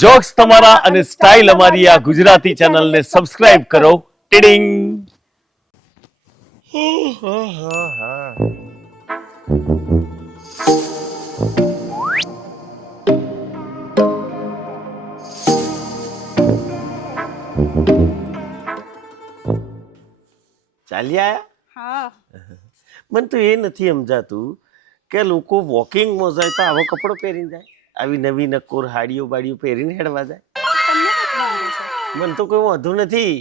Jokes તમારા અને style અમારી આ ગુજરાતી ચેનલને સબસ્ક્રાઇબ કરો. ટીડિંગ. ચાલી આયા? હા. મને તો એ નથી સમજાતું કે લોકો વોકિંગમાં જાય તો આવો કપડો પહેરીને જાય, આવી નવી નક્કોર હાડીઓ બાડીઓ પહેરીને હેડવા જાય. તમને કેટલો વાંધો છે? મને તો કોઈ વાંધો નથી,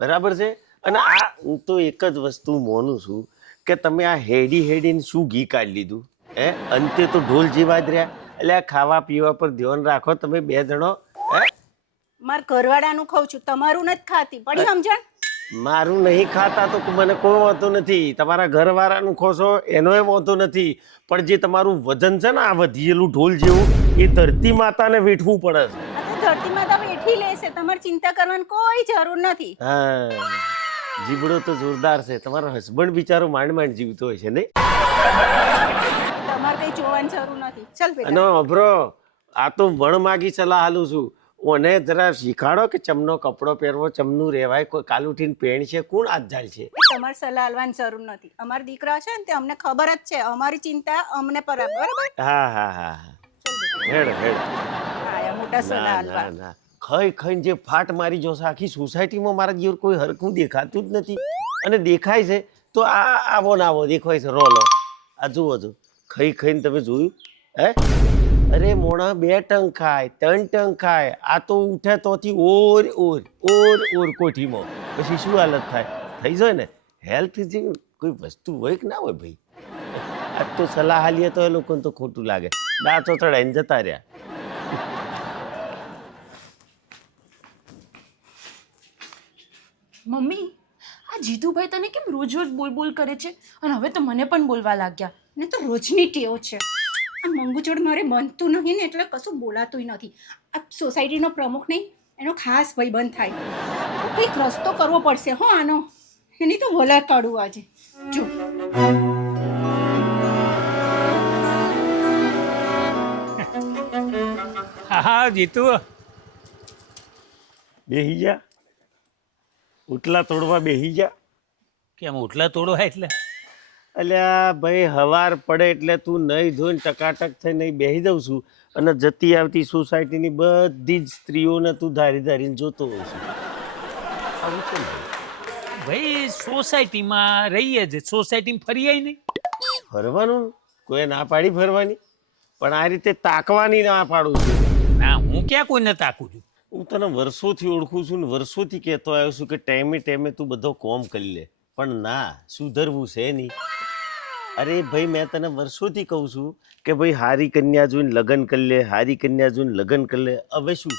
બરાબર છે. અને આ હું તો એક જ વસ્તુ માનું છું કે તમે આ હેડીને શું ઘી કાઢી લીધું હે? અંતે તો ઢોલ જેવા જ રહ્યા. એટલે આ ખાવા પીવા પર ધ્યાન રાખો તમે બે જણો. હે, માર ઘરવાળાનું ખાઉં છું, તમારું નથી ખાતી. પડી સમજણ? મારું નહીં ખાતા તો મને કોઈ વાંધો નથી, તમારા ઘરવાળાનું ખોશો એનોય વાંધો નથી, પણ જે તમારું વજન છે ને આ વધેલું ઢોલ જેવું, એ ધરતી માતાને વેઠવું પડે છે. આ તો ધરતી માતા વેઠી લેશે, તમારે ચિંતા કરવાની કોઈ જરૂર નથી. હા, જીબડો તો જોરદાર છે. તમારો હસબન્ડ બિચારો માંડ જીવતો હોય છે ને. તમારે કઈ જોવાની જરૂર નથી. ચાલ બેટા. અને અભરો, આ તો વણ માગી સલાહ હાલું છું, ઓને જરા શીખાડો કે ચમનો કપડો પહેરવો, ચમનું રહેવાય. કોઈ કાલ ઉઠીને પેણ છે, કોણ હાથ જાય છે? તમારે સલાહ આલવાની જરૂર નથી. અમારા દીકરા છે ને તે અમને ખબર જ છે, અમારી ચિંતા અમને પર, બરાબર? હા હા હા, હેડ હેડ. આયા મોટા સલાહ ના આલવા. ના, ખાઈને જે ફાટ મારી જોશે આખી સોસાયટીમાં મારા જેવું કોઈ હરખું દેખાતું જ નથી. અને દેખાય છે તો આ આવો ને આવો દેખાય છે. રોલો આ જુઓ છો, ખાઈને તમે જોયું હે? અરે મોણા 2 ટંક ખાય, 3 ટંક ખાય, આ તો ઉઠે તોથી ઓર કોઠીમાં. પછી શું હાલત થાય? થઈ જાય ને. હેલ્થ જે કોઈ વસ્તુ હોય કે ના હોય ભાઈ? આજ તો સલાહ હાલીએ તો એ લોકોને તો ખોટું લાગે, દાંતો ચડાઈને જતા રહ્યા. મમ્મી, આ જીતુભાઈ તને કેમ રોજ બોલ કરે છે? અને હવે તો મને પણ બોલવા લાગ્યા. ને તો રોજની ટેવ છે. આ મંગુચોડ મારે બનતું નહીં ને એટલે કશું બોલાતું નથી. આ સોસાયટીનો પ્રમુખ નહીં, એનો ખાસ ભાઈબંધ થાય. તો કંઈક રસ્તો કરવો પડશે હો આનો. એની તો વલાર કાઢું આજે. જો હા જીતુ, બેહી જા, ઉટલા તોડવા બેહી જા. કેમ ઉઠલા તોડો એટલે? અલ્યા ભાઈ, હવાર પડે એટલે તું નહીં ધોઈને ટકાટક થઈ નહીં બેહી દઉં છું, અને જતી આવતી સોસાયટીની બધી જ સ્ત્રીઓને તું ધારીને જોતો હોય છે. આવું છે ને ભાઈ, સોસાયટીમાં રહીએ જ, સોસાયટીમાં ફરીએ નહીં. ફરવાનું કોઈ ના પાડી ફરવાની, પણ આ રીતે તાકવાની ના પાડું છું. ના, હું ક્યાં કોઈને તાકું છું. હું તને વર્ષોથી ઓળખું છું ને વર્ષોથી કહેતો આવ્યો છું કે ટાઈમે તું બધો કોમ કરી લે, પણ ના, સુધરવું છે નહીં. અરે ભાઈ, મેં તને વર્ષોથી કહું છું કે ભાઈ હારી કન્યા જોઈને લગ્ન કરી લે, હારી કન્યા જોઈને લગ્ન કરી લે. હવે શું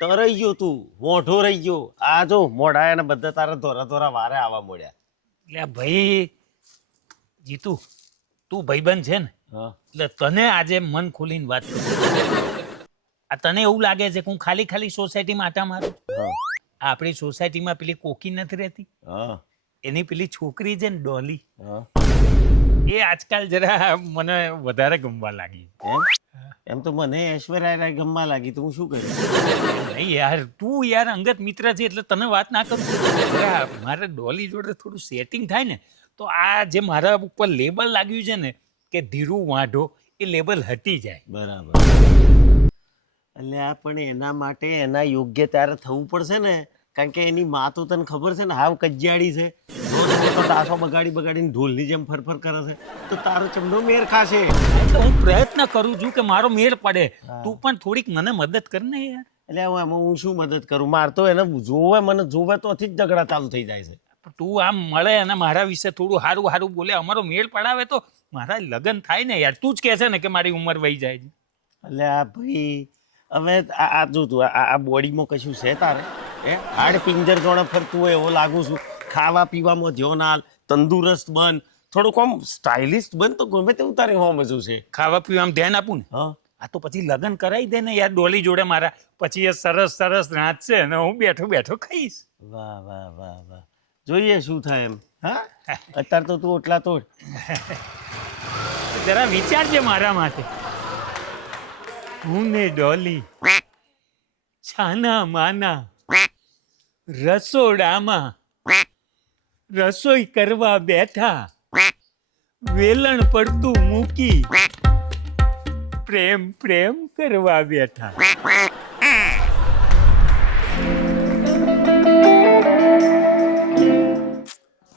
તરાઈ ગયો તું, મોઢો રહી ગયો. આ જો મોઢા ને બધા તારા ધોરા વારે આવવા મળ્યા. એટલે ભાઈ જીતુ, તું ભાઈબંધ છે ને, હા, એટલે તને આજે મન ખોલીને વાત કરું. આ તને એવું લાગે છે કે હું ખાલી સોસાયટીમાં આટા મારું? હા, આપણી સોસાયટીમાં પેલી કોકી નથી રહેતી, હા, એની પેલી છોકરી છે ને ડોલી, હા. એ આજકાલ જરા મને વધારે ગમવા લાગી. એમ તો મને ઐશ્વર્યા રાય ગમવા લાગી, તો હું શું કરું? નહીં યાર, તું યાર અંગત મિત્ર છે એટલે તને વાત ના કરું. જરા મારે ડોલી જોડે થોડું સેટિંગ થાય ને તો આ જે મારા ઉપર લેબલ લાગ્યું છે ને કે ધીરુ વાંઢો, એ લેબલ હટી જાય. બરાબર. એટલે આ પણ એના માટે એના યોગ્ય ત્યારે થવું પડશે ને, કારણ કે એની માં તો તને ખબર છે ને હાવ કજિયાળી છે. તો તાસો બગાડીને ઢોલની જેમ ફરફર કરે છે, તો તારો ચમડો મેર ખાશે. એટલે હું પ્રયત્ન કરું છું કે મારો મેળ પડે. તું પણ થોડીક મને મદદ કર ને યાર. એટલે એમાં હું શું મદદ કરું? માર તો એને મને જોવે તોથી જ ઝઘડા ચાલુ થઈ જાય છે. તું આમ મળે અને મારા વિશે થોડું સારું બોલે, અમારો મેળ પડાવે તો મારા લગ્ન થાય ને યાર. તું જ કહે છે ને કે મારી ઉંમર વહી જાય છે. એટલે આ ભાઈ હવે આ જો તું આ બોડીમાં કશું છે તારે? હાડ પિંજર જોડે ફરતું હોય એવો લાગુ છું. ખાવા પીવામાં ધ્યાન આલ, તંદુરસ્ત બન, થોડુંક આમ સ્ટાઇલિસ્ટ બન, તો ગમે તેવું તારે હોમ હજુ છે. ખાવા પીવામાં ધ્યાન આપું ને? હા, આ તો પછી લગ્ન કરાવી દે ને યાર ડોલી જોડે મારા. પછી એ સરસ રાંધશે અને હું બેઠો ખાઈશ. વાહ વાહ વાહ વાહ, જોઈએ શું થાય એમ. હા, અત્યારે તો તું ઓટલા તોડ. જરા વિચારજે મારા માટે. હું ને ડોલી છાના માના રસોડામાં રસોઈ કરવા બેઠા, વેલણ પડતું મૂકી પ્રેમ પ્રેમ કરવા બેઠા.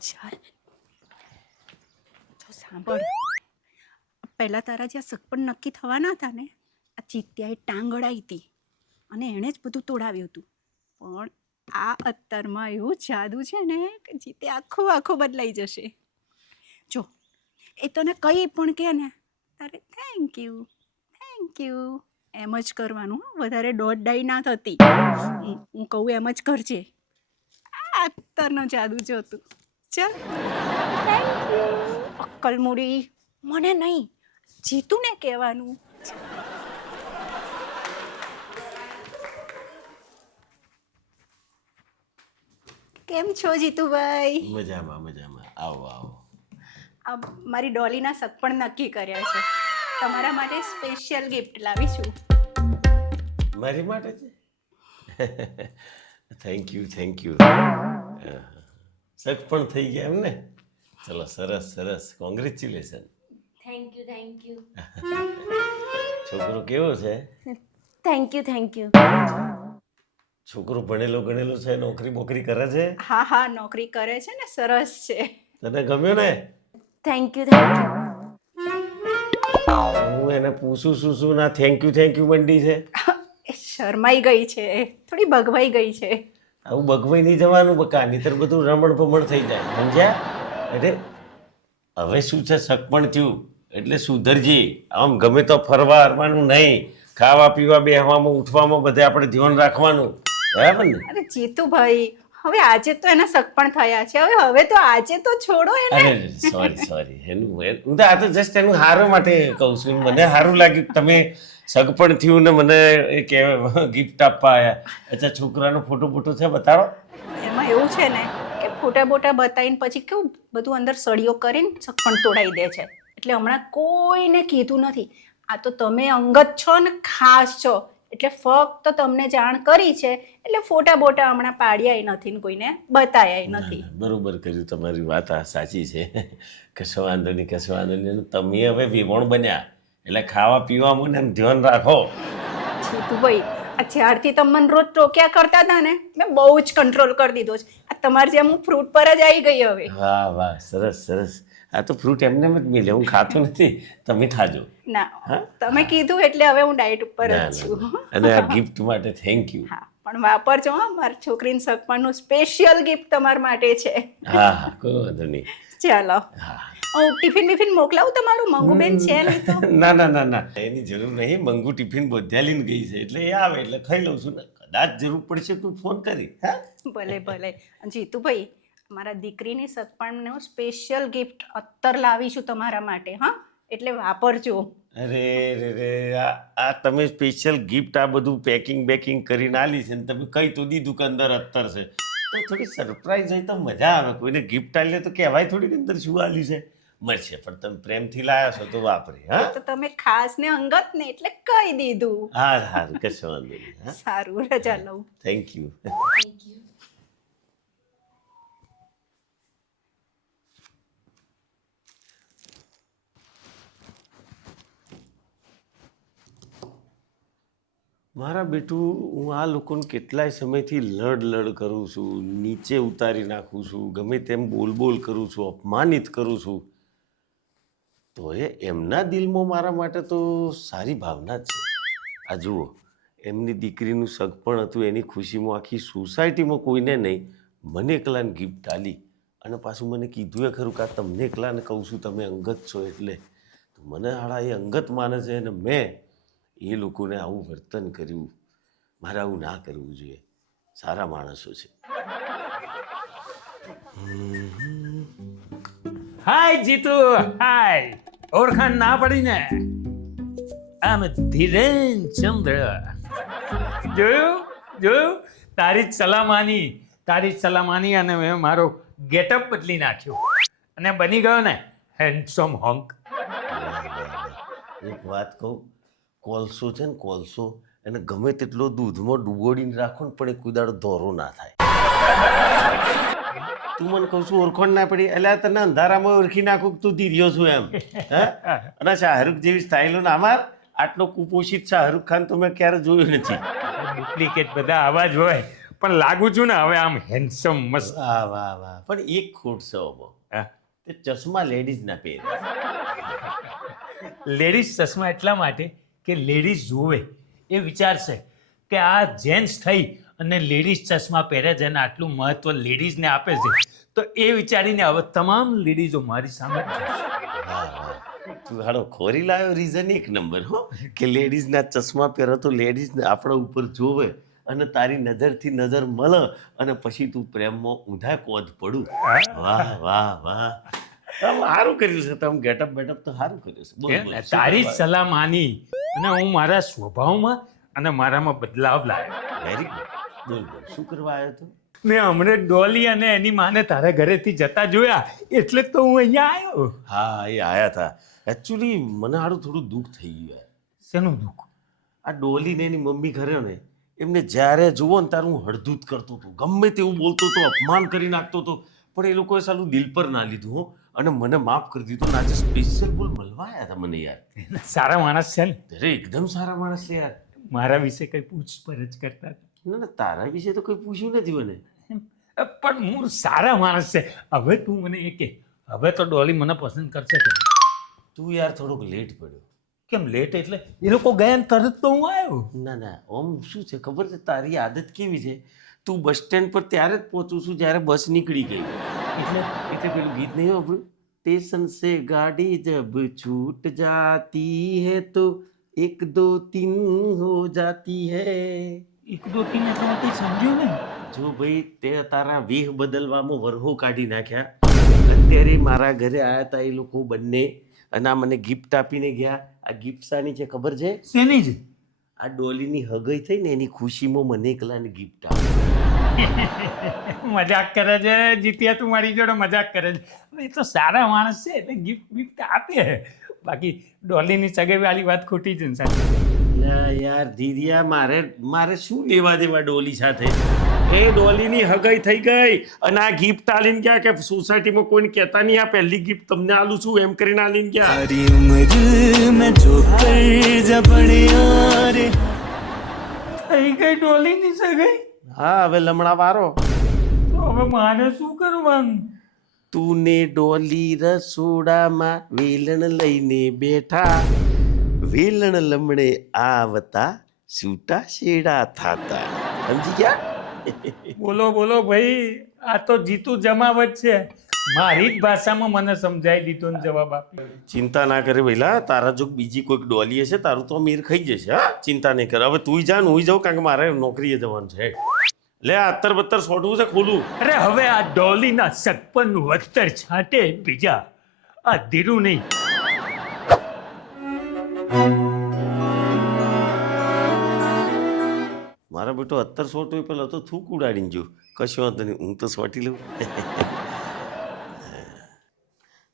ચાલ જો સાંભળ, પહેલાં તારા જ્યાં સગપણ નક્કી થવાના હતા ને, આ ચિત્યાએ ટાંગ અડાઈ હતી અને એણે જ બધું તોડાવ્યું હતું. પણ આ અત્તરમાં એવું જાદુ છે ને કે જીતે આખું બદલાઈ જશે. જો એ તને કંઈ પણ કહે ને તારે થેન્ક યુ એમ જ કરવાનું, વધારે દોડાઈ ના થતી. હું કહું એમ જ કરજે. આ અત્તરનો જાદુ જોતું. ચાલ, થેન્ક યુ. અક્કલ મૂડી મને નહીં, જીતુને કહેવાનું. કેમ છો જીતુભાઈ? મજામાં. આવો. આ મારી ડોલીના સગપણ નક્કી કર્યા છે. તમારા માટે સ્પેશિયલ ગિફ્ટ લાવી છું. મારી માટે છે? Thank you. સગ પણ થઈ ગયા એમ ને? ચલો, સરસ. કોંગ્રેચ્યુલેશન. Thank you. છોકરો કેવો છે? Thank you. છોકરો ભણેલો ગણેલો છે? નોકરી બોકરી કરે છે? હા, નોકરી કરે છે ને, સરસ છે. તને ગમ્યો ને? Thank you. હું એને પૂછું શું ના થેન્ક યુ મંડી છે? એ શરમાઈ ગઈ છે, થોડી ભગવાઈ ગઈ છે. આવું બગવાઈ નહીં જવાનું બકા, નહીંતર બધું રમણ ભમણ થઈ જાય, સમજ્યા? એટલે હવે શું છે, સગપણ થયું એટલે સુધરજી. આમ ગમે તો ફરવા હરવાનું નહીં, ખાવા પીવા બેહવામાં ઉઠવામાં બધે આપણે ધ્યાન રાખવાનું, બરાબર ને? અરે જીતુભાઈ, હવે આજે તો એના સગપણ થયા છે, હવે તો આજે તો છોડો એને. અરે સોરી હું તો આ તો જસ્ટ એનું સારું માટે કહું છું. મને સારું લાગ્યું કે તમે સગપણ થયું ને મને એ કે ગિફ્ટ આપવા આવ્યા. અચ્છા, છોકરાનો ફોટો છે, બતાડો. એમાં એવું છે ને કે ફોટા બોટા બતાવીને પછી કેવું બધું અંદર સળીઓ કરીને સગપણ તોડાઈ દે છે. એટલે હમણાં કોઈને કીધું નથી. આ તો તમે અંગત છો ને ખાસ છો, એટલે ફક્ત તમને જાણ કરી છે. એટલે ફોટા બોટા હમણાં પાડ્યાય નથી ને કોઈને બતાવ્યાય નથી. બરોબર કર્યું, તમારી વાત આ સાચી છે. કશો વાંધો નહીં. તમે હવે વિવણ બન્યા એટલે ખાવા પીવામાં ને એમ ધ્યાન રાખો. જીતુભાઈ, આ જ્યારથી તમે મને રોજ ટોક્યા કરતા હતા ને, મેં બહુ જ કંટ્રોલ કરી દીધો છે. આ તમારી જેમ હું ફ્રૂટ પર જ આવી ગઈ હવે. વાહ, સરસ. આ તો ફ્રૂટ એમને જ મિલે, હું ખાતો નથી, તમે ખાજો. ના, તમે કીધું એટલે હવે હું ડાયટ ઉપર જ છું. અને આ ગિફ્ટ માટે થેન્ક યુ. હા, પણ વાપરજો હા, મારી છોકરીને સગપણનું સ્પેશિયલ ગિફ્ટ તમારા માટે છે. હા, કોઈ વાંધો નહીં. ચાલો, હું ટિફિન મોકલાવું તમારું? મંગુબેન છે નહીં તો? ના, એની જરૂર નહીં. મંગુ ટિફિન બધા લઈને ગઈ છે, એટલે એ આવે એટલે ખાઈ લઉં છું ને. કદાચ જરૂર પડશે તું ફોન કરી. હા, ભલે. જીતુભાઈ, મારા દીકરીની સગપણનું સ્પેશિયલ ગિફ્ટ અત્તર લાવીશું તમારા માટે. હા, એટલે વાપરજો. અરે આ તમે સ્પેશિયલ ગિફ્ટ આ બધું પેકિંગ કરીને આલી છે ને તમે કઈ તો દીધું કે અંદર અત્તર છે, તો થોડી સરપ્રાઈઝ હોય તો મજા આવે. કોઈને ગિફ્ટ આલે તો કહેવાય થોડી અંદર શું આલ્યું છે. મળશે, પણ તમે પ્રેમથી લાયા છો તો વાપરી. હા, તો તમે ખાસ ને અંગત ને એટલે કહી દીધું. હા, કશો વાંધો નહીં. સારું, રજા લઉં. Thank you. મારા બેટું, હું આ લોકોને કેટલાય સમયથી લડ કરું છું, નીચે ઉતારી નાખું છું, ગમે તેમ બોલ કરું છું, અપમાનિત કરું છું, તો એમના દિલમાં મારા માટે તો સારી ભાવના જ છે. આ જુઓ, એમની દીકરીનું સગપણ હતું, એની ખુશીમાં આખી સોસાયટીમાં કોઈને નહીં, મને એકલાને ગિફ્ટ આલી. અને પાછું મને કીધું એ ખરું કે આ તમને એકલાને કહું છું, તમે અંગત છો એટલે. તો મને હાડા એ અંગત માને છે અને મેં એ લોકોને આવું વર્તન કર્યું. મારે આવું ના કરવું જોઈએ. સારા માણસો છે. હાય જીતુ, હાય. ઓળખાણ ના પડી ને? આમ ધીરેન ચંદ્ર. જોયું? તારી જ સલામાની અને મેં મારો ગેટઅપ બદલી નાખ્યો અને બની ગયો ને હેન્ડસમ હોંક. એક વાત કહું, કોલસો છે ને, કોલસો અને ગમે તેટલો દૂધમાં ડૂબોડીને રાખો ને પણ એ કોઈ દાડો ધોરો ના થાય. તું મને કહું છું ઓળખોણ ના પડી એટલે તને અંધારામાં ઓળખી નાખું કે તું ધીર્યો છું એમ. હે અને શાહરુખ જેવી સ્ટાઇલો ના માર. આટલો કુપોષિત શાહરુખ ખાન તો મેં ક્યારે જોયું નથી. ડુપ્લિકેટ બધા આવા જ હોય, પણ લાગુ છું ને હવે આમ હેન્ડસમ મસ્ત. વાહ વાહ વાહ. પણ એક ખોટ છે ઓબો, હા, તે ચશ્મા લેડીઝ ના પહેરે. લેડીઝ ચશ્મા એટલા માટે કે લેડીઝ જોવે એ વિચારશે કે આ જેન્ટ્સ થઈ અને લેડીઝ ચશ્મા પહેરે છે અને આટલું મહત્વ લેડીઝને આપે છે, તો એ વિચારીને હવે તમામ લેડીઝો મારી સામે જ જોશે. વાહ વાહ. તું હાડો ખોરી લાવ્યો રીઝન એક નંબર હો, કે લેડીઝ ના ચશ્મા પહેરો તો લેડીઝ આપણા ઉપર જોવે અને તારી નજરથી નજર મળે અને પછી તું પ્રેમમાં ઊંધા કોદ પડું. વાહ વાહ વાહ. તમે સારું કર્યું છે, તમે ગેટઅપ બેટઅપ તો સારું કર્યું છે. બોલ, બોલ. તારી જ સલાહ માની અને હું મારા સ્વભાવમાં અને મારામાં બદલાવ લાવ્યો. Very good. બોલ બોલ, શું કરવા આવ્યો તું? મેં હમણાં ડોલી અને એની માને તારા ઘરેથી જતા જોયા એટલે જ તો હું અહીંયા આવ્યો. હા, એ આયા હતા. એકચ્યુઅલી મને હારું થોડું દુઃખ થઈ ગયું યાર. શેનું દુઃખ? આ ડોલી ને એની મમ્મી ઘરે ને એમને જ્યારે જુઓ ને ત્યારે હું હળધૂત કરતો હતો, ગમે તેવું બોલતો હતો, અપમાન કરી નાખતો હતો, પણ એ લોકોએ સાલું દિલ પર ના લીધું હો અને મને માફ કરી દીધું. આજે સ્પેશિયલ બોલ મળવા આવ્યા હતા મને યાર. સારા માણસ છે ને, અરે એકદમ સારા માણસ છે યાર. મારા વિશે કઈ પૂછપરછ કરતા હતા. ના ના, તારા વિશે તો કોઈ પૂછ્યું નથી મને. પણ હું સારા માણસ છે. હવે તું મને એ કે હવે તો ડોલી મને પસંદ કરશે કે નહીં? તું યાર થોડોક લેટ પડ્યો. કેમ લેટ? એટલે એ લોકો ગયા ને તરત તો હું આવ્યો. ના ના, ઓમ શું છે ખબર છે, તારી આદત કેવી છે, તું બસ સ્ટેન્ડ પર ત્યારે જ પહોંચું છું જ્યારે બસ નીકળી ગઈ. એટલે પેલું ગીત નહીં આપણું, સ્ટેશન સે ગાડી જબ છૂટ જાતી હૈ તો 1 2 3 હો જાતી હૈ. 1 2 3 એટલે હું કઈ સમજ્યો નહીં. જો ભાઈ તે તારા વેહ બદલવામાં વરહો કાઢી નાખ્યા. અત્યારે મારા ઘરે આવ્યા હતા એ લોકો બંને અને આ મને ગિફ્ટ આપીને ગયા. આ ગિફ્ટ શાની છે ખબર છે? શેની જ? આ ડોલીની હગાઈ થઈ ને એની ખુશીમાં મને એકલાને ગિફ્ટ આપી. મજાક કરે છે જીત્યા, તું મારી જોડે મજાક કરે છે. એ તો સારા માણસ છે એટલે ગિફ્ટ આપીએ. બાકી ડોલીની સગાઈવાળી વાત ખોટી છે ને સાહેબ. યાર ધીરિયા, મારે શું લેવા દેવા ડોલી સાથે? એ ડોલીની હગાઈ થઈ ગઈ અને આ ગિફ્ટ આલીને ગયા કે સોસાયટીમાં કોઈને કહેતા નહીં આ પહેલી ગિફ્ટ તમને આલું છું એમ કરીને આલીને ગયા. सारी उम्र में जो कर जबड़िया रे થઈ ગઈ ડોલીની સગાઈ. હા, હવે લમણા વારો. તો હવે મારે શું કરવાનું? તું ને ડોલી રસોડામાં વેલણ લઈને બેઠા, વેલણ લમણે આવતા છૂટા છેડા થાતા. સમજી ગયા? બોલો બોલો ભાઈ, આ તો જીતું જમાવટ છે. મારી જ ભાષામાં મને સમજાવી દીધો ને જવાબ આપ્યો. ચિંતા ના કરે ભઈલા, તારા જો બીજી કોઈક ડોલી હશે તારું તો મેર ખાઈ જશે. હા, ચિંતા નહીં કર. હવે તું જા ને હું જાઉં, કારણ કે મારે નોકરીએ જવાનું છે. લે આ અત્તર બત્તર સોઢવું છે ખોલું. અરે હવે આ ડોલીના સગપન વત્તર છાંટે બીજા, આ ધીરું નહીં. મારા બેટો અત્તર સોટવું પેલો તો થૂક ઉડાડીને જો. કશો વાંધો નહીં, હું તો સોટી લઉં.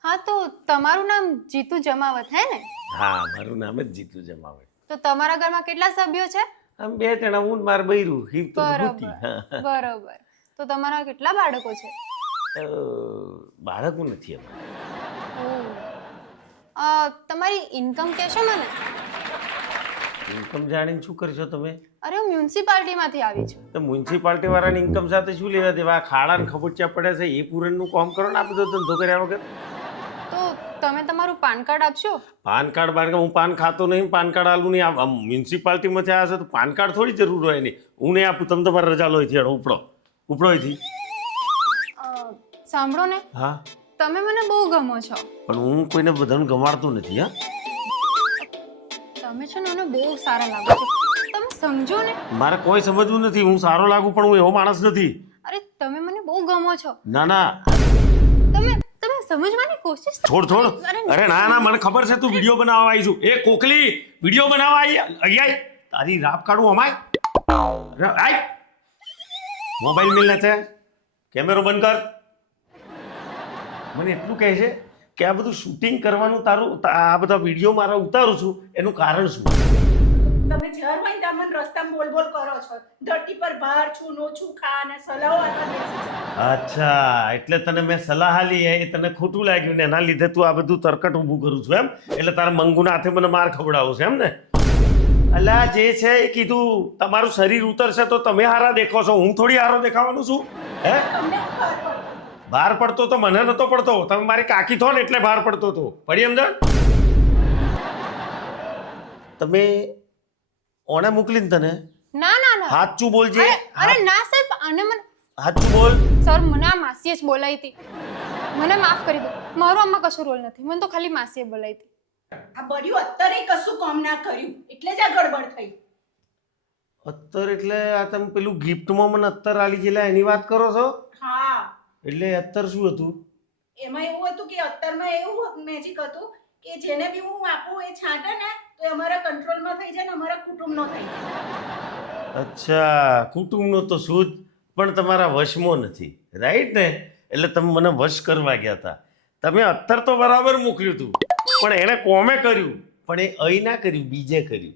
હા, તો તમારું નામ જીતુ જમાવત હે ને? હા, મારું નામ જ જીતુ જમાવટ. તો તમારા ઘરમાં કેટલા સભ્યો છે? આમ 2 જણા, હું ને માર બૈરું. હિપ તો બરોબર મોટી. હા. બરોબર. તો તમારા કેટલા બાળકો છે? બાળકો નથી અમારે. ઓહ. તમારી ઇન્કમ કહેશો મને? ઇન્કમ જાણીને શું કરશો તમે? અરે હું મ્યુનિસિપાલિટીમાંથી આવી છું. તો મ્યુનિસિપાલિટી વાળાની ઇન્કમ સાથે શું લેવા દેવા? આ ખાડા ને ખબોચિયા પડે છે એ પૂરણનું કામ કરો ને, આ બધો ધંધો કર્યા વગર. તો તમે તમારું પાન કાર્ડ આપશો? પાન કાર્ડ હું પાન ખાતો નહીં, પાન કાર્ડ આલું નહીં. આ મ્યુનિસિપાલિટીમાંથી આવ્યા છે તો પાન કાર્ડ થોડી જરૂર હોય નહીં. હું નહીં આપું, તમે તમારે રજા લો અહીંથી. ઉપડો અહીંથી. સાંભળો ને, હા, તમે મને બહુ ગમો છો. પણ હું કોઈને બધાને ગમાડતો નથી. હા, તમે છે ને મને બહુ સારા લાગો છો. તમે સમજો ને. મારે કોઈ સમજવું નથી. હું સારો લાગુ પણ હું એવો માણસ નથી. અરે તમે મને બહુ ગમો છો. ના ના, તમે સમજવાની કોશિશ તો છોડ. અરે ના ના, મને ખબર છે તું વિડીયો બનાવવા આવી છું. એ કોકલી, વિડીયો બનાવવા આવી. તારી રાપ કાઢું અમાય. આય, મોબાઈલ મિલ છે, કેમેરો બંધ કર. મને એટલું કહે છે કે આ બધું શૂટિંગ કરવાનું તારું, આ બધા વિડીયો મારા ઉતારું છું એનું કારણ શું? તમે જર હોય ને તમને રસ્તામાં બોલ બોલ કરો છો. ધરતી પર ભાર છું, ઓછું ખા અને સલાહો આપવા બેસી છો. અચ્છા, એટલે તને મેં સલાહ આલી એ તને ખોટું લાગ્યું ને એના લીધે તું આ બધું તરકટ ઊભું કરું છું એમ? એટલે તારા મંગુના હાથે મને માર ખવડાવો છે એમ ને? અલા જે છે એ કીધું, તમારું શરીર ઉતરશે તો તમે હારા દેખો છો, હું થોડી હારો દેખાવાનું છું હે? તમને શું ભાર પડતો? ભાર પડતો તો મને નતો પડતો, તમે મારી કાકી થો ને એટલે ભાર પડતો હતો. પડી સમજણ? તમે ઓને મોકલીને તને ના ના ના સાચું બોલજે. અરે ના સાહેબ, આને મને સાચું બોલ. સર મને આ માસીએ જ બોલાવી હતી. મને માફ કરી દો, મારો આમાં કશો રોલ નથી. મને તો ખાલી માસીએ બોલાવી હતી. આ બળ્યું અત્યારે કશું કામ ના કર્યું એટલે જ આ ગડબડ થઈ. અત્તર એટલે આ તમે પેલું ગિફ્ટમાં મને અત્તર આલી ગયેલા એની વાત કરો છો? હા, એટલે અત્તર શું હતું? એમાં એવું હતું કે અત્યારમાં એવું મેજિક હતું કે જેને બી હું આપું એ છાંટે ને તો એ અમારા કંટ્રોલમાં થઈ જાય ને અમારા કુટુંબનો થઈ જાય. અચ્છા, કુટુંબનો તો શું જ, પણ તમારા વશમાં નથી, રાઈટ ને? એટલે તમે મને વશ કરવા ગયા હતા. તમે અત્તર તો બરાબર મોકલ્યું હતું, પણ એણે કોમે કર્યું, પણ એ અહીં ના કર્યું, બીજે કર્યું.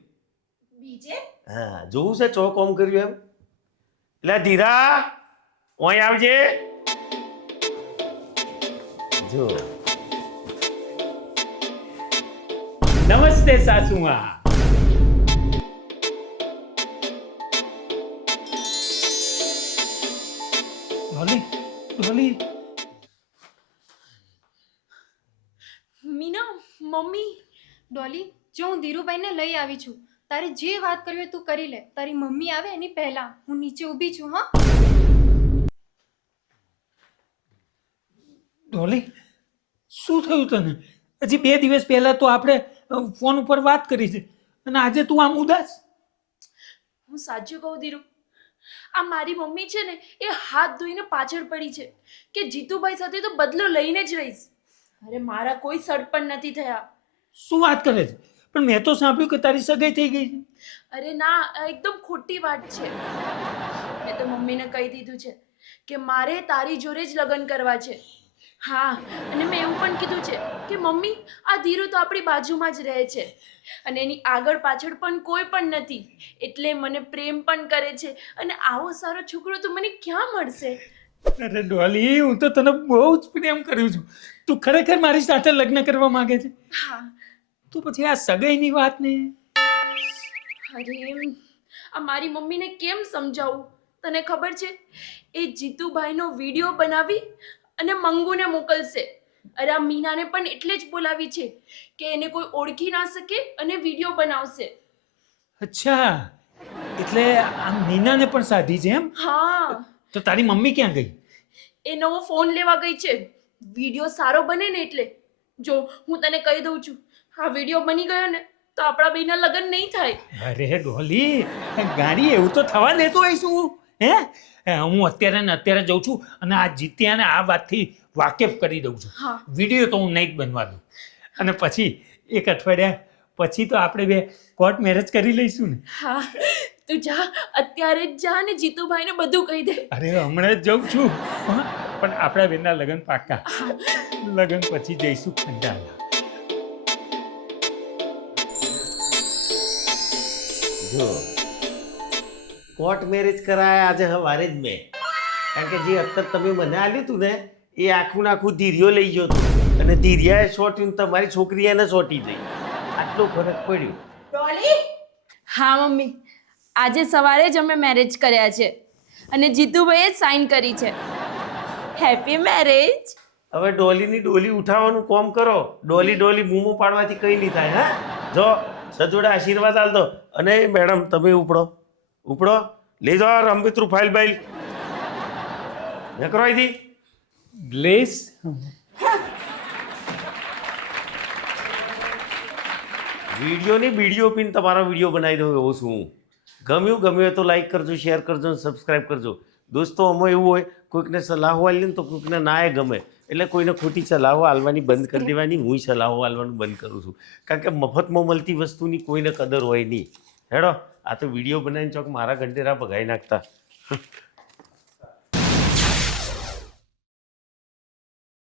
બીજે હા, જોવું છે ચો કોમ કર્યું એમ? એટલે ધીરા ઓય આવજે. જો નમસ્તે સાસુમાં. ડોલી, ડોલી. મીના, મમ્મી. ડોલી, જો હું ધીરુભાઈને લઈ આવી છું. તારે જે વાત કરવી હોય તું કરી લે. તારી મમ્મી આવે એની પહેલા હું નીચે ઊભી છું. હા ડોલી, શું થયું તને? હજી 2 દિવસ પહેલા તો આપણે ફોન ઉપર વાત કરી છે અને આજે તું આમ ઉદાસ? હું સાચું કહું ધીરુ, આ મારી મમ્મી છે ને એ હાથ ધોઈને પાછળ પડી છે કે જીતુભાઈ સાથે તો બદલો લઈને જ રહીશ. અરે મારા કોઈ સડપણ નથી થયા. શું વાત કરે છે? પણ મેં તો સાંભળ્યું કે તારી સગાઈ થઈ ગઈ છે. અરે ના, આ એકદમ ખોટી વાત છે. મેં તો મમ્મીને કહી દીધું છે કે મારે તારી જોડે જ લગ્ન કરવા છે. હા, અને મેં એવું પણ કીધું છે કે મમ્મી, આ ધીરુ તો આપણી બાજુમાં જ રહે છે અને એની આગળ પાછળ પણ કોઈ પણ નથી, એટલે મને પ્રેમ પણ કરે છે અને આવો સારો છોકરો તો મને ક્યાં મળશે? અરે ડોલી, હું તો તને બહુ જ પ્રેમ કરું છું. તું ખરેખર મારી સાથે લગ્ન કરવા માંગે છે? હા. તો પછી આ સગાઈની વાત ને? અરે આ મારી મમ્મીને કેમ સમજાવું? તને ખબર છે, એ જીતુભાઈનો વિડીયો બનાવી અને મંગુને મોકલશે. અરે આ મીનાને પણ એટલે જ બોલાવી છે કે એને કોઈ ઓળખી ના શકે અને વિડીયો બનાવશે. અચ્છા, એટલે આ મીનાને પણ સાધી છે એમ? હા. તો તારી મમ્મી ક્યાં ગઈ? એ નવો ફોન લેવા ગઈ છે. વિડીયો સારો બને ને એટલે. જો હું તને કહી દઉં છું, આ વિડીયો બની ગયો ને તો આપણા બેના લગ્ન નહીં થાય. અરે ડોલી, ગાડી એવું તો થવા દેતો હોઈશું હે? હું અત્યારે ને અત્યારે જઉં છું અને આ જીત્યાને આ વાતથી વાકેફ કરી દઉં છું. હા. વિડીયો તો હું નહીં જ બનવા દઉં. અને પછી 1 અઠવાડિયા પછી તો આપણે બે કોર્ટ મેરેજ કરી લઈશું ને. હા, તું જા, અત્યારે જ જા ને જીતુભાઈને બધું કહી દે. અરે હમણાં જ જઉં છું. હા, પણ આપણા બેનના લગ્ન પાક્કા. લગ્ન પછી જઈશું ખંડાલા. જો કોર્ટ મેરેજ કરાયા આજે સવારે જ મેં, કારણ કે જે અત્તર તમે મને આલ્યું હતું ને એ આખું નાખું ધીરિયો લઈ ગયો હતો અને ધીરિયાએ સોટ્યું, તમારી છોકરી એને સોટી જઈ. આટલો ફરક પડ્યો. ડોલી, હા મમ્મી, આજે સવારે જ અમે મેરેજ કર્યા છે અને જીતુભાઈએ જ સાઈન કરી છે. Happy marriage. હવે ડોલીની ડોલી ઉઠાવવાનું કોમ કરો. ડોલી ડોલી બૂમો પાડવાથી કંઈ નહીં થાય. હા, જો સજોડા આશીર્વાદ આલ દો. અને મેડમ તમે ઉપડો, ઉપડો, લઈ જાઓ રમમિત્રુ ફાઇલ બાઇલ નકરો અહીંથી. બ્લેસ. વિડીયો પીને તમારો વિડીયો બનાવી દઉં એવો છું હું. ગમ્યું હોય તો લાઈક કરજો, શેર કરજો અને સબસ્ક્રાઈબ કરજો. દોસ્તો આમાં એવું હોય, કોઈકને સલાહો આલી ને તો કોઈકને નાય ગમે, એટલે કોઈને ખોટી સલાહો આલવાની બંધ કરી દેવાની. હું સલાહો આલવાનું બંધ કરું છું, કારણ કે મફતમાં મળતી વસ્તુની કોઈને કદર હોય નહીં. હેડો, આ તો વિડીયો બનાવીને ચોક મારા ગંટેરા ભગાઈ નાખતા.